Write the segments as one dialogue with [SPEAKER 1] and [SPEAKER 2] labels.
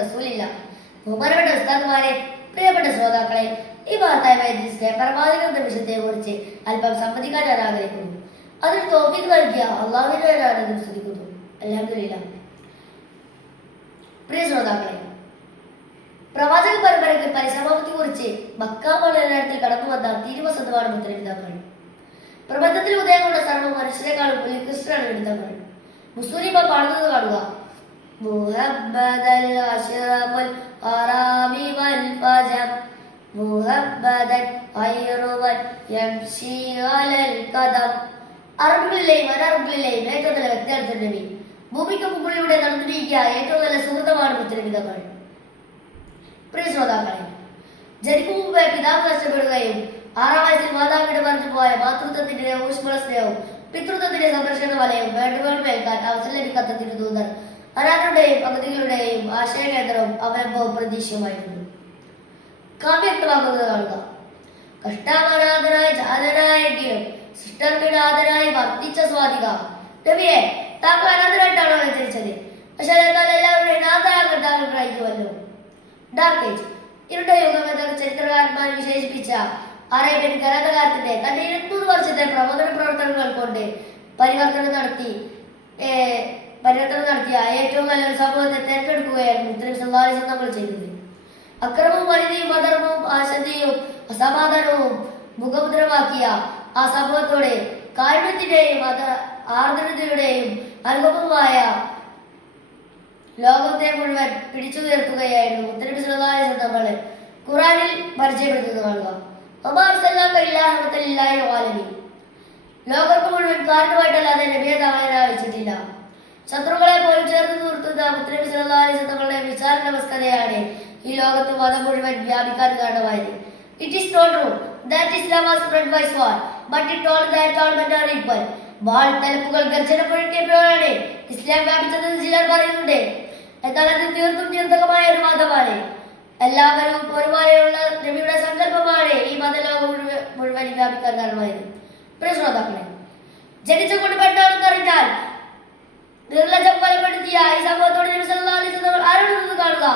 [SPEAKER 1] റസൂലില്ല. ബഹുമാനപ്പെട്ട ഉസ്താദുമാരെ പ്രിയപ്പെട്ട ശ്രോതാക്കളെ ഈ മഹത്തായ മൈത്രിസിന്റെ പരമാധികൃത വിഷയത്തെ കുറിച്ച് അല്പം സംവദിക്കാൻ ഞാൻ ആഗ്രഹിക്കുന്നു. അതിന് തോഫിക്ക് നൽകിയ അള്ളാഹുവിനെ ഞാൻ ആനന്ദം സ്തുതിക്കുന്നു. അലഹമില്ല പ്രിയ ശ്രോതാക്കളെ പ്രവാചക പരമ്പരയ്ക്ക് പരിസമാപ്തി കുറിച്ച് മക്ക കടന്നു വന്ന തിരുവസന്തമാണ് മുത്തരപിതാക്കൾ പ്രബന്ധത്തിൽ ഉദയം കൊണ്ട സർവ മനുഷ്യരെക്കാളും ഉത്കൃഷ്ടരാണ് എടുത്തങ്ങൾ മുസ്ലിമ പാടുന്നത് കാണുക. മുഹമ്മദൽ الأشرف അറാമി വൽ ഫജം മുഹമ്മദൻ يمشي على അലൽ അറബിലെയും അനറബിലെയും ഏറ്റവും നല്ല വ്യക്തിയാണ് നബി. ഭൂമിക്ക് മുകളിലൂടെ നടന്നിരിക്കുക ഏറ്റവും നല്ല സുഹൃത്തമാണ് മുത്തരപിതാക്കൾ പ്രിയ ശ്രോതാക്കളെ ജനിക്കും മുമ്പേ പിതാവ് നഷ്ടപ്പെടുകയും ആറാം വയസ്സിൽ മാതാവിയുടെ പറഞ്ഞു പോയ മാതൃത്വത്തിന്റെ ഊഷ്മള സ്നേഹവും പിതൃത്വത്തിന്റെ സംരക്ഷണ വലയും വേണ്ടുവേൾക്കാൻ അവസരം ലഭിക്കാത്ത തിരുതൂതർ അനാഥരുടെയും അഗതികളുടെയും ആശയകേന്ദ്രവും അവലംബവും പ്രതീക്ഷയുമായിരുന്നു കാവ്യക്തമാക്കുന്നത് കാണുക. കഷ്ടാമനാഥനായ ജാതനായെങ്കിലും സൃഷ്ടർമിനാഥനായി വർദ്ധിച്ച സ്വാധിക. രവിയെ താങ്കൾ അനാഥനായിട്ടാണോ രചരിച്ചത് പക്ഷേ എന്നാൽ എല്ലാവരുടെയും താങ്കൾ യുഗം എന്ന ചരിത്രകാരന്മാർ വിശേഷിപ്പിച്ച അറേബ്യൻ കലാകാരത്തിന്റെ തന്റെ ഇരുന്നൂറ് വർഷത്തെ പ്രബോധന പ്രവർത്തനങ്ങൾ കൊണ്ട് പരിവർത്തനം നടത്തി പരിവർത്തനം നടത്തിയ ഏറ്റവും നല്ലൊരു സമൂഹത്തെ തെരഞ്ഞെടുക്കുകയായിരുന്നു. ഇത്രയും സല്ലാസം നമ്മൾ ചെയ്തത്. അക്രമവും അനീതിയും അധർമ്മവും അശാന്തിയും അസമാധാനവും മുഖമുദ്രമാക്കിയ ആ സമൂഹത്തോടെ കാരുണ്യത്തിന്റെയും അത ആർദ്രതയുടെയും അനുഭവമായ ലോകത്തെ മുഴുവൻ പിടിച്ചു ഉയർത്തുകയായിരുന്നു മുത്തനബി സല്ലല്ലാഹു വസല്ലം ഖുറാനിൽ പരിചയപ്പെടുത്തുന്നത് കാണുക. ലിൽ മുഴുവൻ കാരണമായിട്ടല്ലാതെ താങ്കളെ അയച്ചിട്ടില്ല ശത്രുക്കളെ പോലും ചേർത്ത് നിർത്തുന്ന മുത്തനബി സല്ലല്ലാഹു വസല്ലമയുടെ വിശാല ഈ ലോകത്ത് മതം മുഴുവൻ വ്യാപിക്കാൻ കാരണമായത് it is not true that Islam was spread by sword but it all that all men are equal വാൾ തലപ്പുകൾ ഗർജന മുഴക്കിയപ്പോഴാണ് ഇസ്ലാം വ്യാപിച്ചതെന്ന് ചിലർ പറയുന്നുണ്ട്. എന്നാൽ അത് തീർത്തും തീർത്ഥകമായ ഒരു മതമാണ് എല്ലാവരും ഒരുപോലെയുള്ള നബിയുടെ സങ്കല്പമാണ് ഈ മതലോകം മുഴുവൻ വ്യാപിക്കാൻ കാരണമായത് പ്രശ്നോതാക്കളെ ജനിച്ചുകൊണ്ട് പെട്ടാണെന്ന് അറിഞ്ഞാൽ നിർലജം കൊലപ്പെടുത്തിയ ഈ സംഭവത്തോട് വസല്ലം ആരോടുന്നത് കാണുക?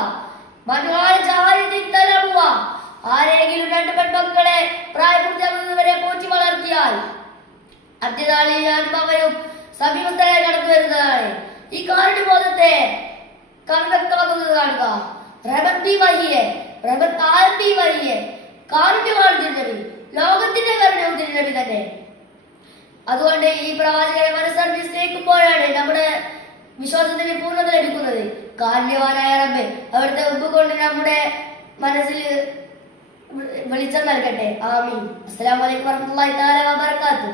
[SPEAKER 1] ആരെങ്കിലും രണ്ട് പെൺമക്കളെ പ്രായപൂർത്തിയാകുന്നവരെ പോറ്റി വളർത്തിയാൽ അത്യനാളിൽ അവരും സമീപസ്ഥരായി കടന്നു വരുന്നതാണ്. ഈ കാരുണ്യബോധത്തെ കൺവ്യക്തമാക്കുന്നത് കാണുക. റബത്തി വഹിയെ ആൽബി വഹിയെ കാരുണ്യമാണ് തിരുനബി. ലോകത്തിന്റെ കാരുണ്യവും തിരുനബി തന്നെ. അതുകൊണ്ട് ഈ പ്രവാചകരെ മനസ്സറിഞ്ഞ് സ്നേഹിക്കുമ്പോഴാണ് നമ്മുടെ വിശ്വാസത്തിന് പൂർണത ലഭിക്കുന്നത്. കാരുണ്യവാനായ റബ്ബെ അവിടുത്തെ ഉപ്പ് കൊണ്ട് നമ്മുടെ മനസ്സിൽ വെളിച്ചം നൽകട്ടെ. ആമീൻ. അസ്സലാമു അലൈക്കും വറഹ്മത്തുള്ളാഹി തആല വബറകാതുഹു.